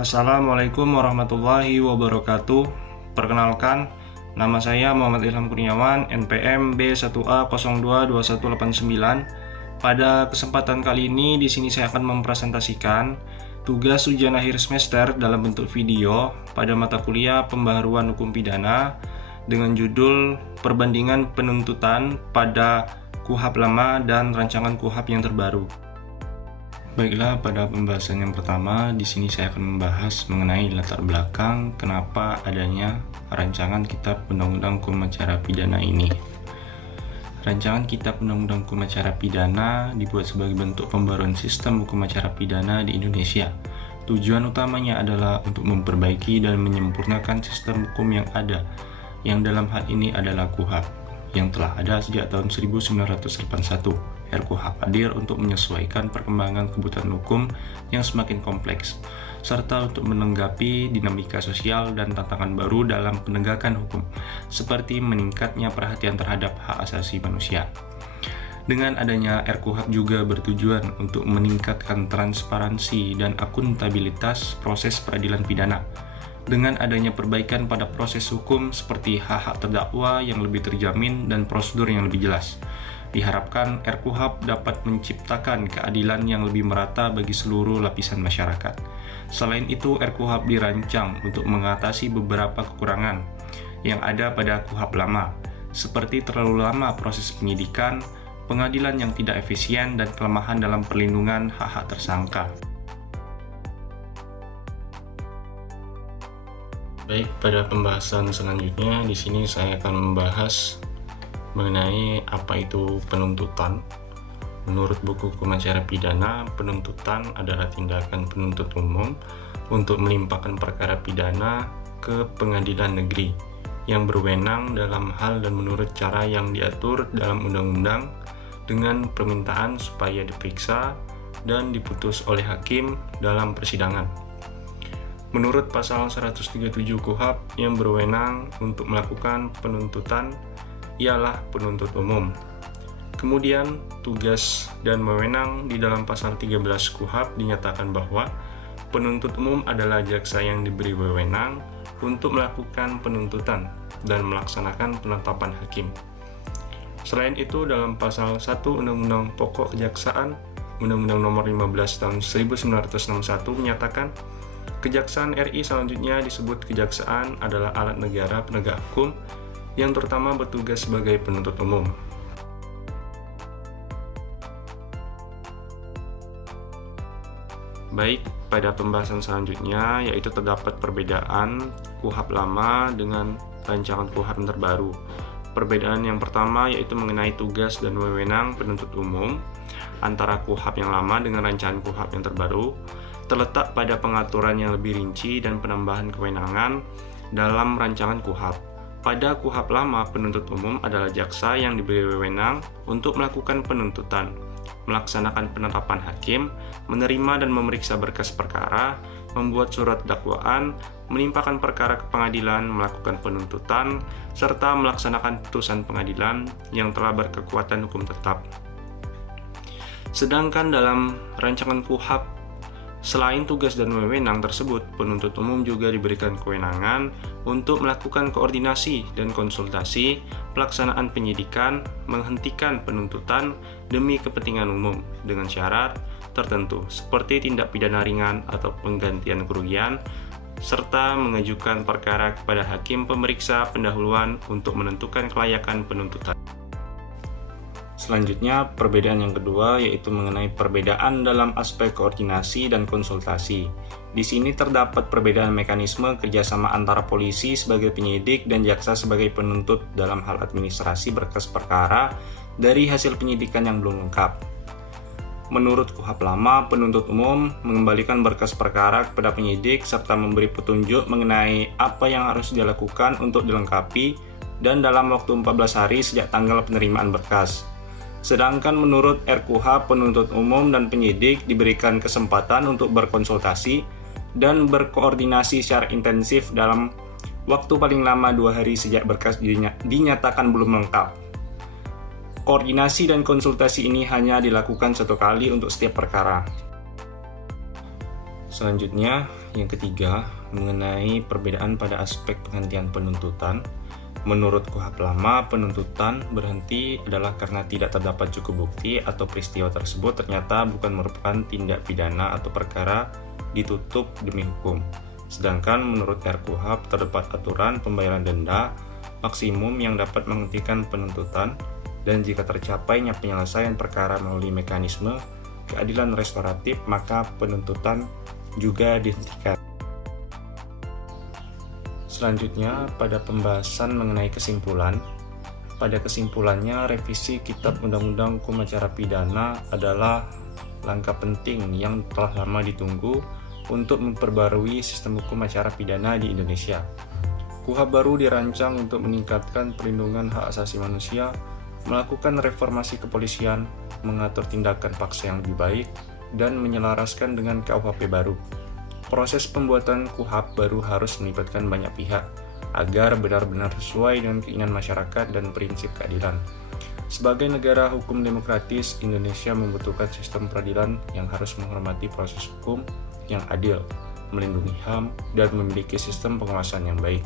Assalamualaikum warahmatullahi wabarakatuh. Perkenalkan, nama saya Muhammad Ilham Kurniawan, NPM B12218189. Pada kesempatan kali ini, di sini saya akan mempresentasikan tugas ujian akhir semester dalam bentuk video pada mata kuliah Pembaharuan Hukum Pidana dengan judul Perbandingan Penuntutan pada KUHP lama dan rancangan KUHP yang terbaru. Baiklah, pada pembahasan yang pertama, di sini saya akan membahas mengenai latar belakang kenapa adanya rancangan Kitab Undang-Undang Hukum Acara Pidana ini. Rancangan Kitab Undang-Undang Hukum Acara Pidana dibuat sebagai bentuk pembaruan sistem hukum acara pidana di Indonesia. Tujuan utamanya adalah untuk memperbaiki dan menyempurnakan sistem hukum yang ada, yang dalam hal ini adalah KUHP, yang telah ada sejak tahun 1981. RKUHP hadir untuk menyesuaikan perkembangan kebutuhan hukum yang semakin kompleks, serta untuk menanggapi dinamika sosial dan tantangan baru dalam penegakan hukum, seperti meningkatnya perhatian terhadap hak asasi manusia. Dengan adanya RKUHP juga bertujuan untuk meningkatkan transparansi dan akuntabilitas proses peradilan pidana. Dengan adanya perbaikan pada proses hukum seperti hak-hak terdakwa yang lebih terjamin dan prosedur yang lebih jelas, diharapkan RKUHP dapat menciptakan keadilan yang lebih merata bagi seluruh lapisan masyarakat. Selain itu, RKUHP dirancang untuk mengatasi beberapa kekurangan yang ada pada KUHP lama, seperti terlalu lama proses penyidikan, pengadilan yang tidak efisien, dan kelemahan dalam perlindungan hak-hak tersangka. Baik, pada pembahasan selanjutnya di sini saya akan membahas mengenai apa itu penuntutan. Menurut buku hukum acara pidana, penuntutan adalah tindakan penuntut umum untuk melimpahkan perkara pidana ke pengadilan negeri yang berwenang dalam hal dan menurut cara yang diatur dalam undang-undang dengan permintaan supaya diperiksa dan diputus oleh hakim dalam persidangan. Menurut pasal 137 KUHP, yang berwenang untuk melakukan penuntutan ialah penuntut umum. Kemudian, tugas dan wewenang di dalam pasal 13 KUHP dinyatakan bahwa penuntut umum adalah jaksa yang diberi wewenang untuk melakukan penuntutan dan melaksanakan penetapan hakim. Selain itu, dalam pasal 1 Undang-Undang Pokok Kejaksaan, Undang-Undang Nomor 15 Tahun 1961 menyatakan Kejaksaan RI selanjutnya disebut kejaksaan adalah alat negara penegak hukum yang terutama bertugas sebagai penuntut umum. Baik, pada pembahasan selanjutnya yaitu terdapat perbedaan KUHP lama dengan rancangan KUHP yang terbaru. Perbedaan yang pertama yaitu mengenai tugas dan wewenang penuntut umum antara KUHP yang lama dengan rancangan KUHP yang terbaru, terletak pada pengaturan yang lebih rinci dan penambahan kewenangan dalam rancangan KUHP. Pada KUHP lama, penuntut umum adalah jaksa yang diberi wewenang untuk melakukan penuntutan, melaksanakan penetapan hakim, menerima dan memeriksa berkas perkara, membuat surat dakwaan, melimpahkan perkara ke pengadilan, melakukan penuntutan, serta melaksanakan putusan pengadilan yang telah berkekuatan hukum tetap. Sedangkan dalam rancangan KUHP, selain tugas dan wewenang tersebut, penuntut umum juga diberikan kewenangan untuk melakukan koordinasi dan konsultasi, pelaksanaan penyidikan, menghentikan penuntutan demi kepentingan umum dengan syarat tertentu, seperti tindak pidana ringan atau penggantian kerugian, serta mengajukan perkara kepada hakim pemeriksa pendahuluan untuk menentukan kelayakan penuntutan. Selanjutnya, perbedaan yang kedua yaitu mengenai perbedaan dalam aspek koordinasi dan konsultasi. Di sini terdapat perbedaan mekanisme kerjasama antara polisi sebagai penyidik dan jaksa sebagai penuntut dalam hal administrasi berkas perkara dari hasil penyidikan yang belum lengkap. Menurut KUHP lama, penuntut umum mengembalikan berkas perkara kepada penyidik serta memberi petunjuk mengenai apa yang harus dilakukan untuk dilengkapi dan dalam waktu 14 hari sejak tanggal penerimaan berkas. Sedangkan menurut RKUHP, penuntut umum dan penyidik diberikan kesempatan untuk berkonsultasi dan berkoordinasi secara intensif dalam waktu paling lama 2 hari sejak berkas dinyatakan belum lengkap. Koordinasi dan konsultasi ini hanya dilakukan 1 kali untuk setiap perkara. Selanjutnya, yang ketiga, mengenai perbedaan pada aspek penghentian penuntutan. Menurut KUHP lama, penuntutan berhenti adalah karena tidak terdapat cukup bukti atau peristiwa tersebut ternyata bukan merupakan tindak pidana atau perkara ditutup demi hukum. Sedangkan menurut RKUHP terdapat aturan pembayaran denda maksimum yang dapat menghentikan penuntutan, dan jika tercapainya penyelesaian perkara melalui mekanisme keadilan restoratif, maka penuntutan juga dihentikan. Selanjutnya, pada pembahasan mengenai kesimpulan. Pada kesimpulannya, revisi Kitab Undang-Undang Hukum Acara Pidana adalah langkah penting yang telah lama ditunggu untuk memperbarui sistem hukum acara pidana di Indonesia. KUHP baru dirancang untuk meningkatkan perlindungan hak asasi manusia, melakukan reformasi kepolisian, mengatur tindakan paksa yang lebih baik, dan menyelaraskan dengan KUHP baru. Proses pembuatan KUHP baru harus melibatkan banyak pihak agar benar-benar sesuai dengan keinginan masyarakat dan prinsip keadilan. Sebagai negara hukum demokratis, Indonesia membutuhkan sistem peradilan yang harus menghormati proses hukum yang adil, melindungi HAM, dan memiliki sistem pengawasan yang baik.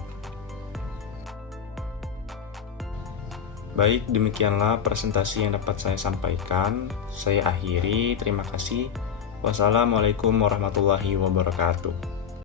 Baik, demikianlah presentasi yang dapat saya sampaikan. Saya akhiri, terima kasih. Wassalamualaikum warahmatullahi wabarakatuh.